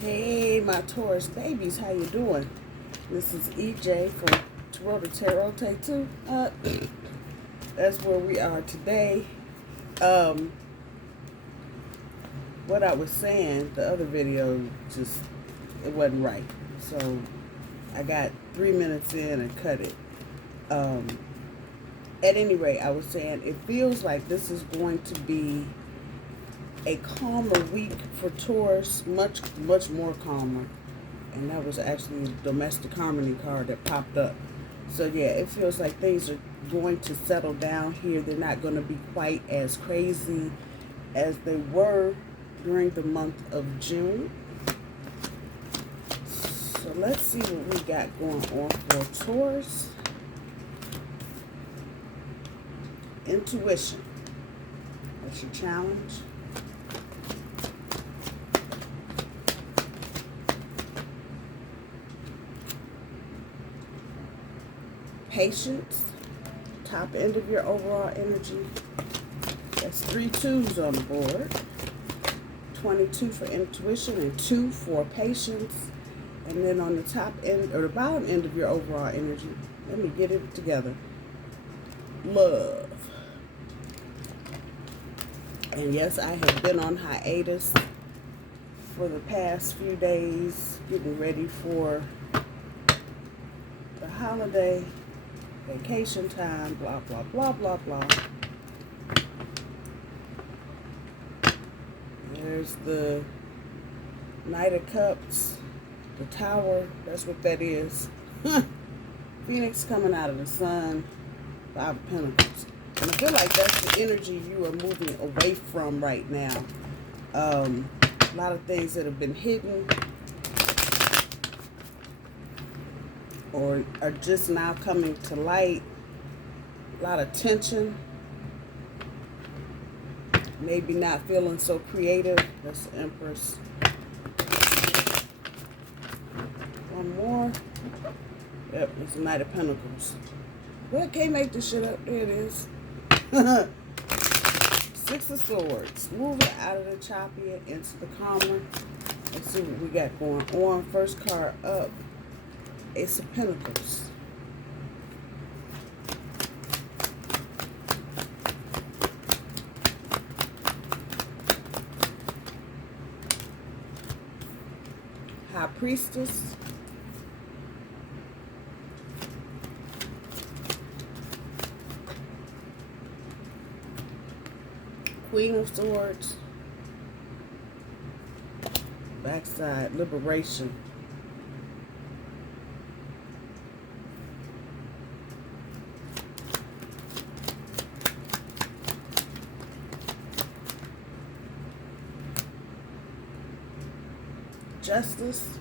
Hey, my Taurus babies, how you doing? This is EJ from Taurota too. That's where we are today. What I was saying, the other video it wasn't right. So I got 3 minutes in and cut it. At any rate, I was saying it feels like this is going to be a calmer week for Taurus, much more calmer. And that was actually a domestic harmony card that popped up. So yeah, it feels like things are going to settle down here. They're not going to be quite as crazy as they were during the month of June. So let's see what we got going on for Taurus. Intuition. That's your challenge. Patience, top end of your overall energy. That's 3 2s on the board. 22 for intuition and 2 for patience. And then on the top end or the bottom end of your overall energy, let me get it together. Love. And yes, I have been on hiatus for the past few days, getting ready for the holiday. Vacation time, blah, blah, blah, blah, blah. There's the Knight of Cups, the Tower, that's what that is. Phoenix coming out of the sun, 5 of Pentacles. And I feel like that's the energy you are moving away from right now. A lot of things that have been hidden or are just now coming to light. A lot of tension. Maybe not feeling so creative. That's the Empress. One more. Yep, it's the Knight of Pentacles. Well, can't make this shit up. There it is. 6 of Swords. Move it out of the choppy and into the calmer. Let's see what we got going on. First card up. Ace of Pentacles. High Priestess. Queen of Swords. Backside, Liberation. Justice,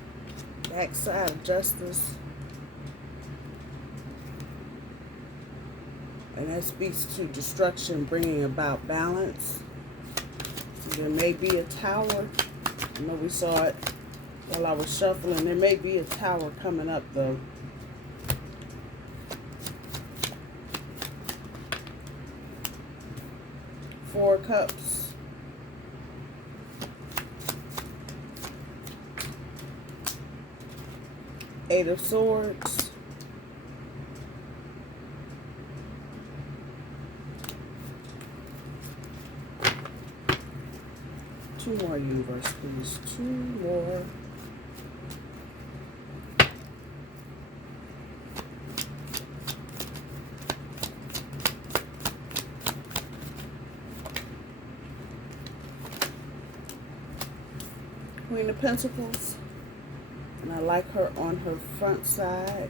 backside of Justice, and that speaks to destruction, bringing about balance. So there may be a tower. I know we saw it while I was shuffling. There may be a tower coming up though. Four of Cups. Eight of Swords. Two more, universe, please. 2 more. Queen of Pentacles. And I like her on her front side.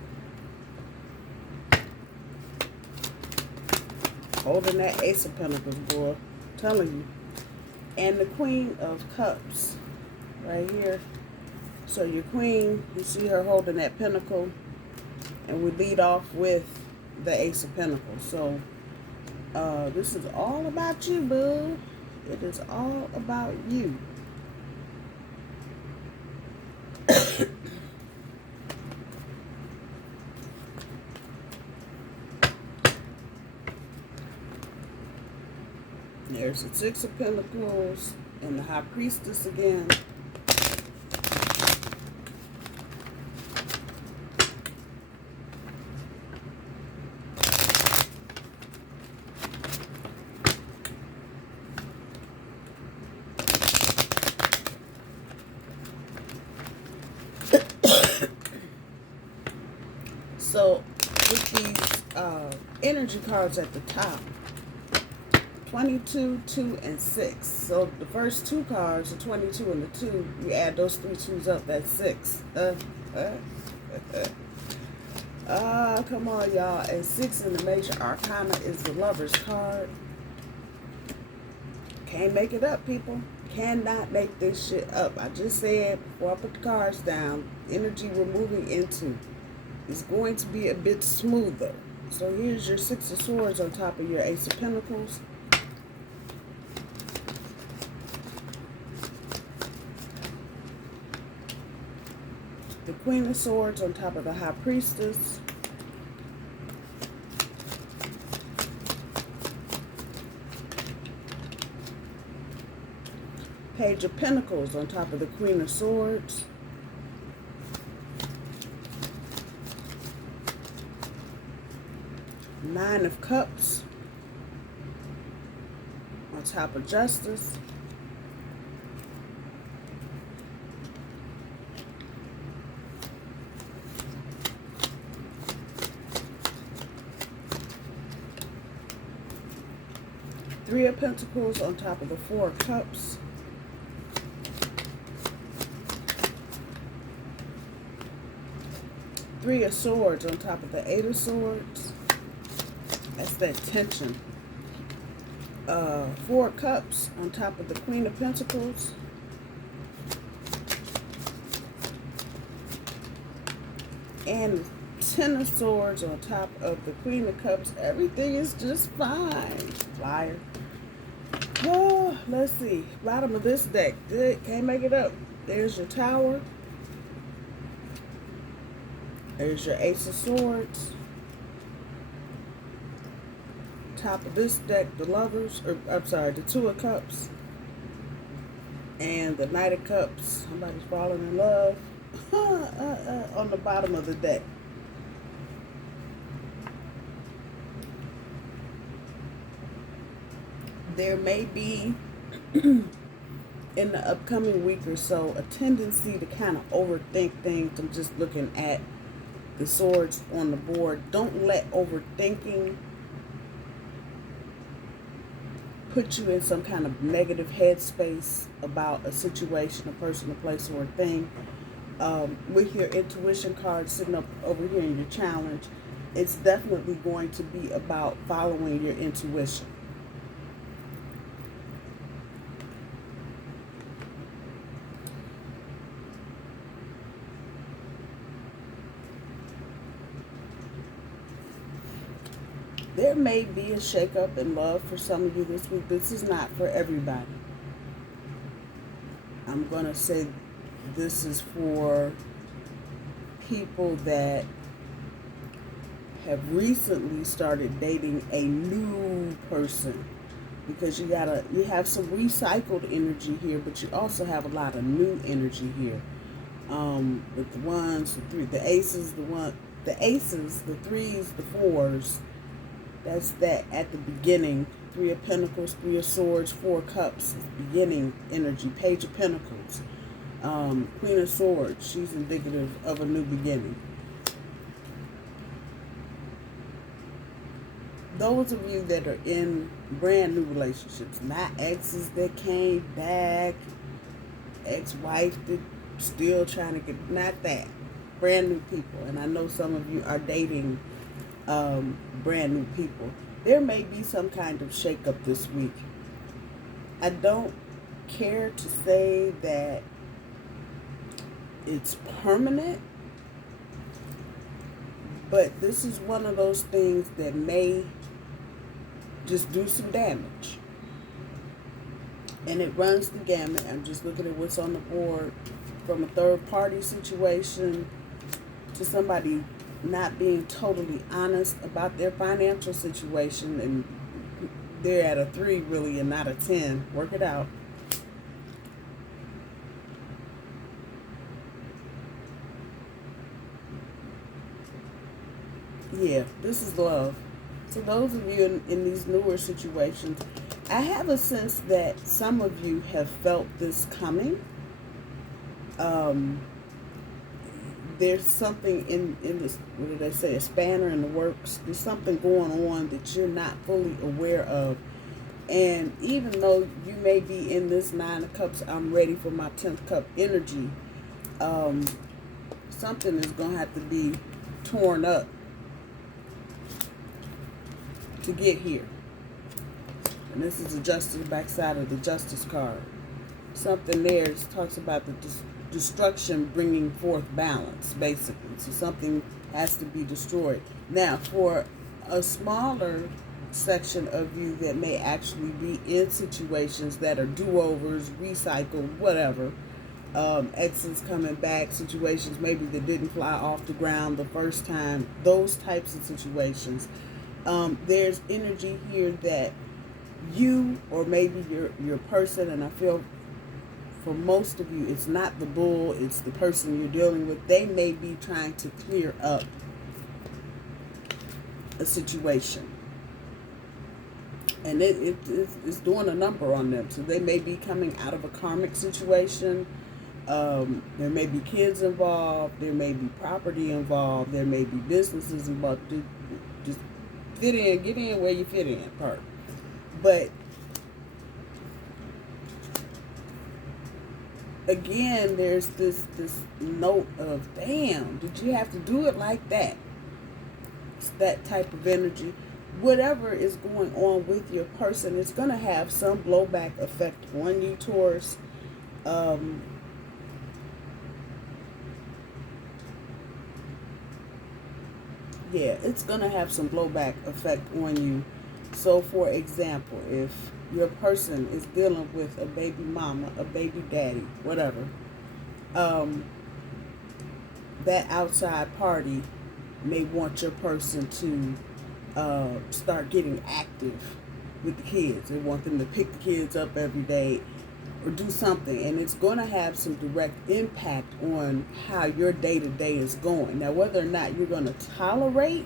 Holding that Ace of Pentacles, boy. I'm telling you. And the Queen of Cups. Right here. So your Queen, you see her holding that Pentacle. And we lead off with the Ace of Pentacles. So, this is all about you, boo. It is all about you. There's the 6 of Pentacles and the High Priestess again. energy cards at the top. 22, 2, and 6. So the first two cards, the 22 and the 2, you add those 3 2s up, that's 6. Come on, y'all. And 6 in the major arcana is the Lover's card. Can't make it up, people. Cannot make this shit up. I just said before I put the cards down, energy we're moving into is going to be a bit smoother. So here's your 6 of Swords on top of your Ace of Pentacles. The Queen of Swords on top of the High Priestess. Page of Pentacles on top of the Queen of Swords. Nine of Cups on top of Justice. Three of Pentacles on top of the Four of Cups. Three of Swords on top of the Eight of Swords. That's that tension. Four of Cups on top of the Queen of Pentacles. And 10 of Swords on top of the Queen of Cups. Everything is just fine. Flyer. Oh, let's see. Bottom of this deck. Good. Can't make it up. There's your Tower. There's your Ace of Swords. Top of this deck, the Lovers, or I'm sorry, the Two of Cups. And the Knight of Cups. Somebody's falling in love. On the bottom of the deck. There may be, in the upcoming week or so, a tendency to kind of overthink things. I'm just looking at the swords on the board. Don't let overthinking put you in some kind of negative headspace about a situation, a person, a place, or a thing. With your intuition card sitting up over here in your challenge, it's definitely going to be about following your intuition. There may be a shakeup in love for some of you this week. This is not for everybody. I'm going to say this is for people that have recently started dating a new person, because you have some recycled energy here, but you also have a lot of new energy here. With the ones, the three, the aces, the threes, the fours. That's that at the beginning. Three of Pentacles, Three of Swords, Four of Cups, beginning energy. Page of Pentacles, Queen of Swords. She's indicative of a new beginning. Those of you that are in brand new relationships, not exes that came back, ex-wife that still trying to get, not that. Brand new people. And I know some of you are dating brand new people. There may be some kind of shakeup this week. I don't care to say that it's permanent, but this is one of those things that may just do some damage. And it runs the gamut. I'm just looking at what's on the board, from a third party situation to somebody not being totally honest about their financial situation, and they're at a 3 really and not a 10. Work it out. Yeah, this is love. So those of you in these newer situations, I have a sense that some of you have felt this coming. there's something in this, what did they say, a spanner in the works. There's something going on that you're not fully aware of. And even though you may be in this 9 of Cups, I'm ready for my 10th cup energy, something is going to have to be torn up to get here. And this is the Justice, backside of the Justice card. Something there talks about the destruction bringing forth balance, basically. So something has to be destroyed. Now, for a smaller section of you that may actually be in situations that are do-overs, recycled, whatever, exes coming back, situations maybe that didn't fly off the ground the first time, those types of situations, there's energy here that you, or maybe your person, and I feel for most of you, it's not the bull, it's the person you're dealing with. They may be trying to clear up a situation. And it's doing a number on them. So they may be coming out of a karmic situation. There may be kids involved. There may be property involved. There may be businesses involved. Just fit in, get in where you fit in part. But again, there's this note of, damn, did you have to do it like that? It's that type of energy. Whatever is going on with your person, it's going to have some blowback effect on you, Taurus. Yeah, it's going to have some blowback effect on you. So, for example, if your person is dealing with a baby mama, a baby daddy, whatever, that outside party may want your person to start getting active with the kids. They want them to pick the kids up every day or do something, and it's going to have some direct impact on how your day-to-day is going. Now, whether or not you're going to tolerate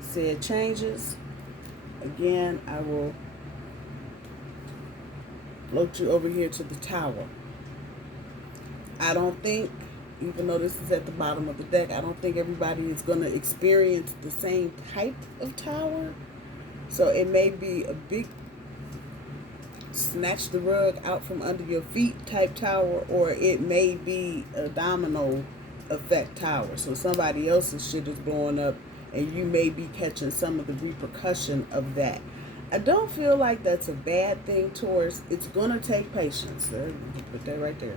said changes, again, I will float you over here to the Tower. I don't think, even though this is at the bottom of the deck, I don't think everybody is going to experience the same type of Tower. So it may be a big snatch the rug out from under your feet type Tower, or it may be a domino effect Tower. So somebody else's shit is blowing up and you may be catching some of the repercussion of that. I don't feel like that's a bad thing, Taurus. It's going to take patience. Put that right there.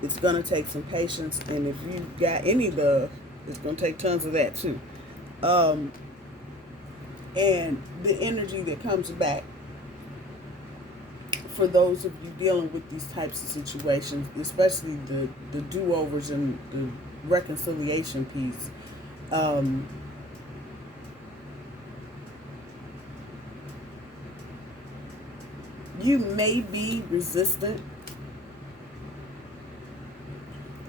It's going to take some patience, and if you got any love, it's going to take tons of that too. And the energy that comes back for those of you dealing with these types of situations, especially the do-overs and the reconciliation piece, you may be resistant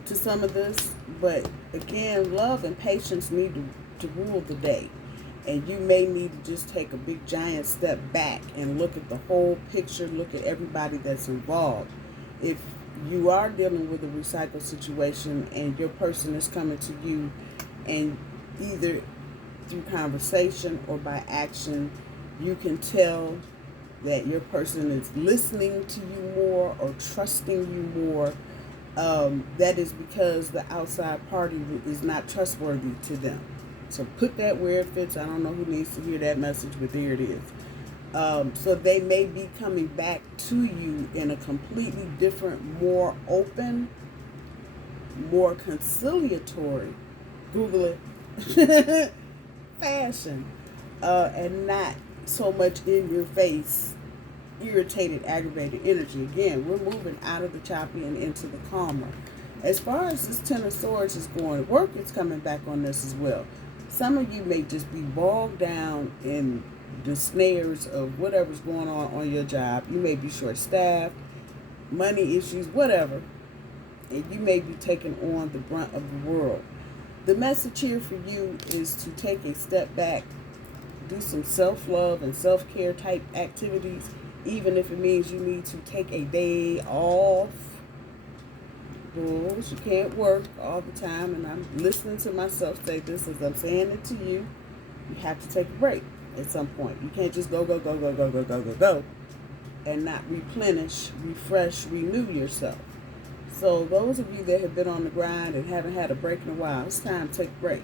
to some of this, but again, love and patience need to rule the day. And you may need to just take a big giant step back and look at the whole picture, look at everybody that's involved. If you are dealing with a recycle situation and your person is coming to you, and either through conversation or by action, you can tell that your person is listening to you more or trusting you more, that is because the outside party is not trustworthy to them. So put that where it fits. I don't know who needs to hear that message, but there it is. So they may be coming back to you in a completely different, more open, more conciliatory, Google it, fashion, and not so much in your face, irritated, aggravated energy. Again, we're moving out of the choppy and into the calmer. As far as this Ten of Swords is going, work is coming back on this as well. Some of you may just be bogged down in the snares of whatever's going on your job. You may be short-staffed, money issues, whatever, and you may be taking on the brunt of the world. The message here for you is to take a step back, do some self-love and self-care type activities, even if it means you need to take a day off. Bull. rules. You can't work all the time, and I'm listening to myself say this as I'm saying it to you. You have to take a break at some point. You can't just go, and not replenish, refresh, renew yourself. So those of you that have been on the grind and haven't had a break in a while, it's time to take a break.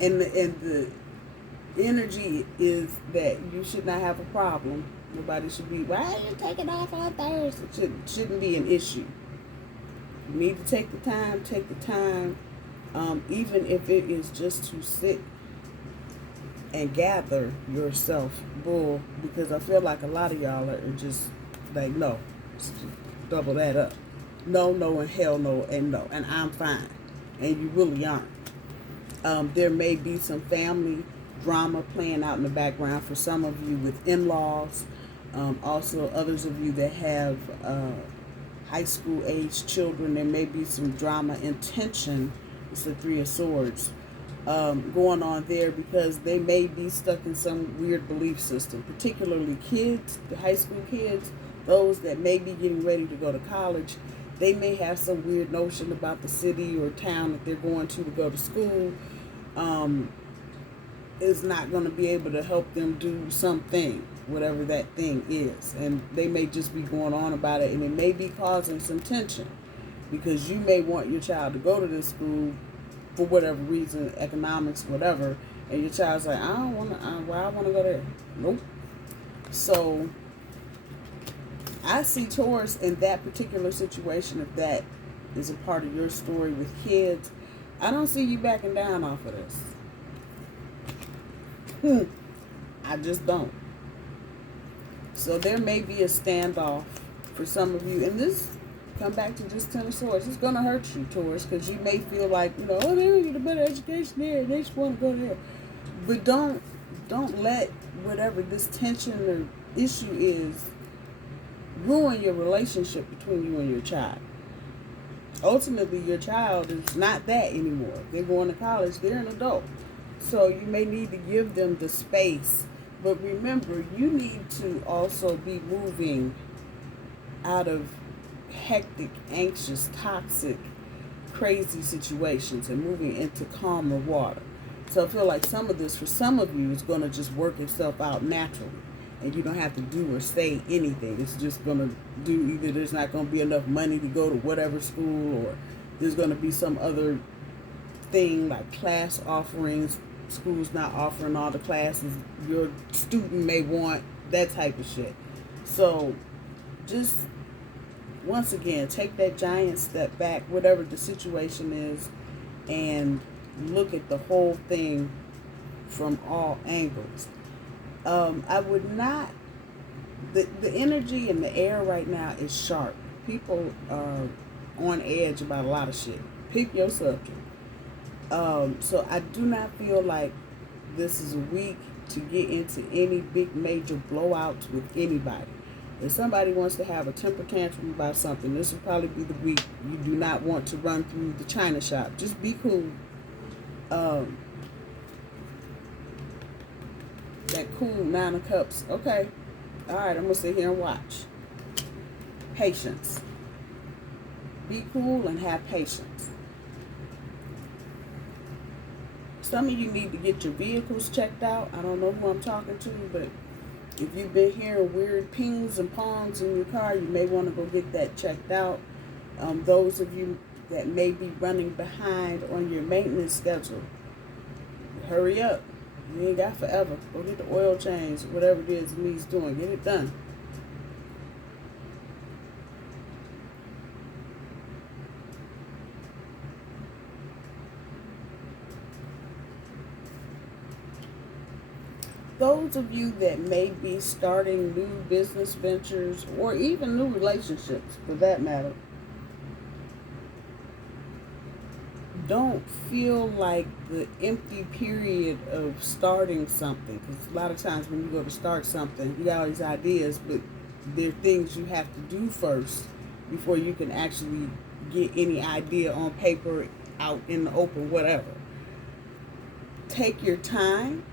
And the energy is that you should not have a problem. Nobody should be, why are you taking off on Thursday? It shouldn't be an issue. You need to take the time, even if it is just to sit and gather yourself, because I feel like a lot of y'all are just like, no, double that up. No, and hell no, and no, and I'm fine. And you really aren't. There may be some family drama playing out in the background for some of you with in-laws. Also, others of you that have high school age children, there may be some drama and tension. It's the Three of Swords going on there, because they may be stuck in some weird belief system, particularly kids, the high school kids, those that may be getting ready to go to college. They may have some weird notion about the city or town that they're going to go to school. Is not going to be able to help them do something, whatever that thing is. And they may just be going on about it, and it may be causing some tension, because you may want your child to go to this school for whatever reason, economics, whatever, and your child's like, I don't want to, why I want to go there? Nope. So I see Taurus in that particular situation. If that is a part of your story with kids, I don't see you backing down off of this. I just don't. So there may be a standoff for some of you, and this come back to this Ten of Swords. It's gonna hurt you, Taurus, because you may feel like, oh, they don't get a better education there, they just want to go there. But don't let whatever this tension or issue is ruin your relationship between you and your child. Ultimately, your child is not that anymore. They're going to college, they're an adult. So you may need to give them the space. But remember, you need to also be moving out of hectic, anxious, toxic, crazy situations and moving into calmer water. So I feel like some of this, for some of you, is going to just work itself out naturally. And you don't have to do or say anything. It's just going to do, either there's not going to be enough money to go to whatever school, or there's going to be some other thing like class offerings. School's not offering all the classes your student may want, that type of shit. So just, once again, take that giant step back, whatever the situation is, and look at the whole thing from all angles. I would not, the energy in the air right now is sharp. People are on edge about a lot of shit. Pick your subject. So I do not feel like this is a week to get into any big major blowouts with anybody. If somebody wants to have a temper tantrum about something, this will probably be the week you do not want to run through the china shop. Just be cool. That cool Nine of Cups. Okay. All right, I'm going to sit here and watch. Patience. Be cool and have patience. Some of you need to get your vehicles checked out. I don't know who I'm talking to, but if you've been hearing weird pings and pongs in your car, you may want to go get that checked out. Those of you that may be running behind on your maintenance schedule, hurry up. You ain't got forever. Go get the oil change, whatever it is it needs doing. Get it done. Those of you that may be starting new business ventures, or even new relationships for that matter, don't feel like the empty period of starting something. Because a lot of times when you go to start something, you got all these ideas, but there are things you have to do first before you can actually get any idea on paper, out in the open, whatever. Take your time,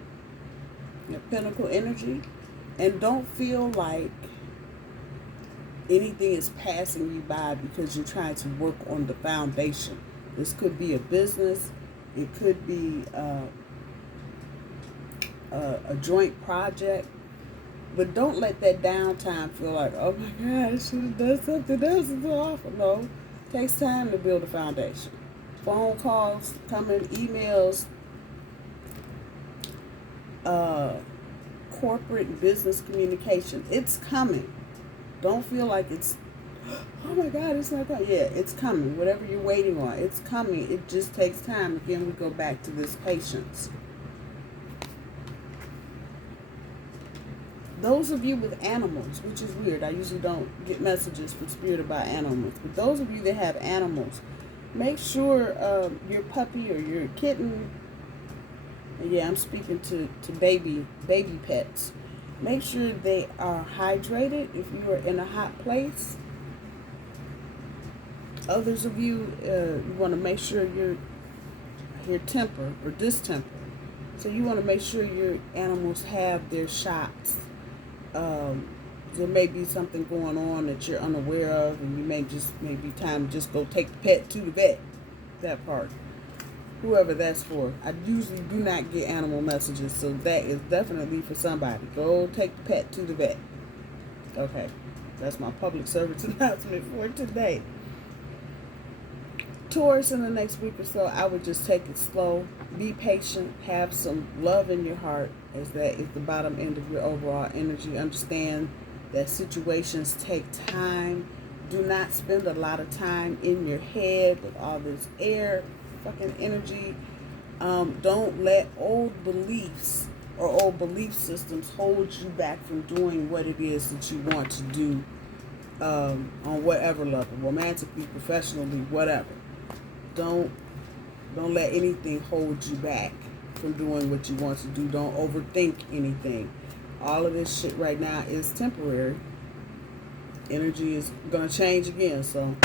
your pinnacle energy, and don't feel like anything is passing you by because you're trying to work on the foundation. This could be a business. It could be a joint project. But don't let that downtime feel like, oh my God, I should have done something else. It's so awful. No, it takes time to build a foundation. Phone calls, coming, emails, corporate business communication. It's coming. Don't feel like it's, oh my God, it's not coming. Yeah, it's coming. Whatever you're waiting on, it's coming. It just takes time. Again, we go back to this patience. Those of you with animals, which is weird, I usually don't get messages from Spirit about animals, but those of you that have animals, make sure your puppy or your kitten, and yeah, I'm speaking to baby pets, make sure they are hydrated if you are in a hot place. Others of you, you want to make sure your temper or distemper. So you want to make sure your animals have their shots. There may be something going on that you're unaware of, and you may be time to just go take the pet to the vet. That part. Whoever that's for. I usually do not get animal messages, so that is definitely for somebody. Go take the pet to the vet. Okay. That's my public service announcement for today. Taurus, in the next week or so, I would just take it slow. Be patient. Have some love in your heart, as that is the bottom end of your overall energy. Understand that situations take time. Do not spend a lot of time in your head with all this air fucking energy. Don't let old beliefs or old belief systems hold you back from doing what it is that you want to do on whatever level, romantically, professionally, whatever. Don't let anything hold you back from doing what you want to do. Don't overthink anything. All of this shit right now is temporary. Energy is going to change again, so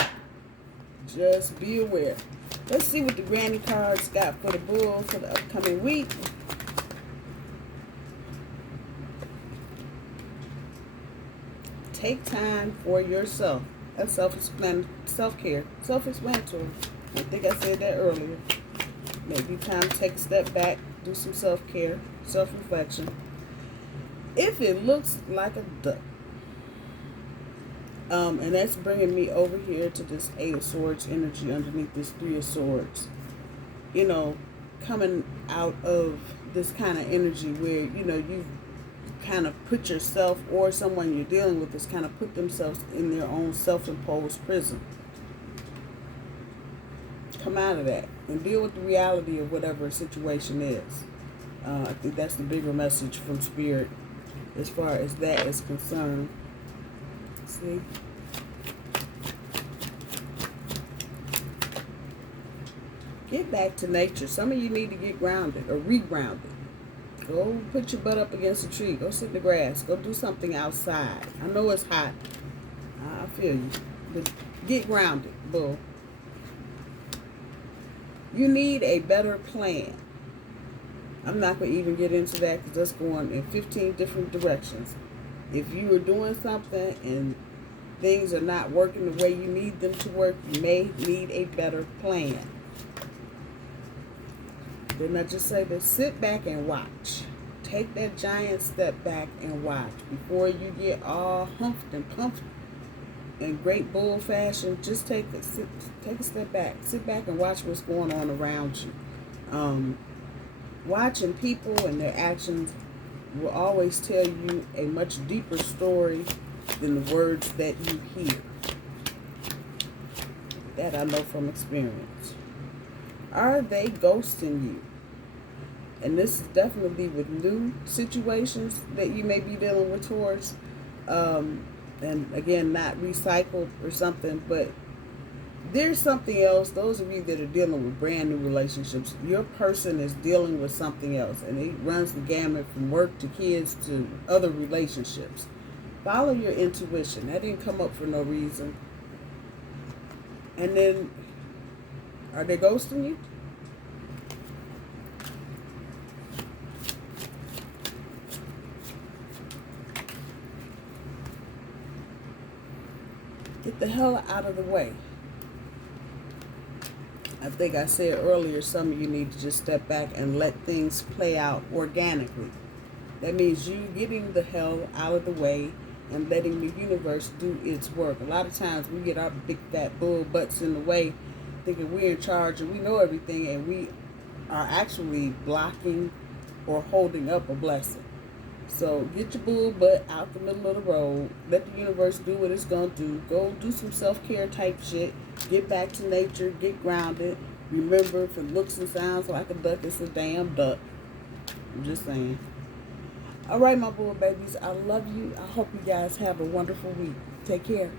just be aware. Let's see what the granny cards got for the bull for the upcoming week. Take time for yourself. That's self-care. Self-explanatory. I think I said that earlier. Maybe time to take a step back, do some self-care, self-reflection. If it looks like a duck, and that's bringing me over here to this Eight of Swords energy underneath this Three of Swords. You know, coming out of this kind of energy where, you know, you've kind of put yourself or someone you're dealing with has kind of put themselves in their own self-imposed prison. Come out of that and deal with the reality of whatever a situation is. I think that's the bigger message from Spirit as far as that is concerned. See? Get back to nature. Some of you need to get grounded or regrounded. Go put your butt up against a tree. Go sit in the grass. Go do something outside. I know it's hot. I feel you. But get grounded, bull. You need a better plan. I'm not going to even get into that because that's going in 15 different directions. If you are doing something and things are not working the way you need them to work, you may need a better plan. Didn't I just say this? Sit back and watch. Take that giant step back and watch. Before you get all humped and pumped in great bull fashion, just take a step back. Sit back and watch what's going on around you. Watching people and their actions will always tell you a much deeper story than the words that you hear. That I know from experience. Are they ghosting you? And this is definitely with new situations that you may be dealing with towards. And again, not recycled or something, but there's something else. Those of you that are dealing with brand new relationships, your person is dealing with something else, and it runs the gamut from work to kids to other relationships. Follow your intuition. That didn't come up for no reason. And then, are they ghosting you? the hell out of the way. I think I said earlier, some of you need to just step back and let things play out organically. That means you getting the hell out of the way and letting the universe do its work. A lot of times we get our big fat bull butts in the way, thinking we're in charge and we know everything, and we are actually blocking or holding up a blessing. So get your bull butt out the middle of the road. Let the universe do what it's going to do. Go do some self-care type shit. Get back to nature. Get grounded. Remember, if it looks and sounds like a duck, it's a damn duck. I'm just saying. All right, my bull babies. I love you. I hope you guys have a wonderful week. Take care.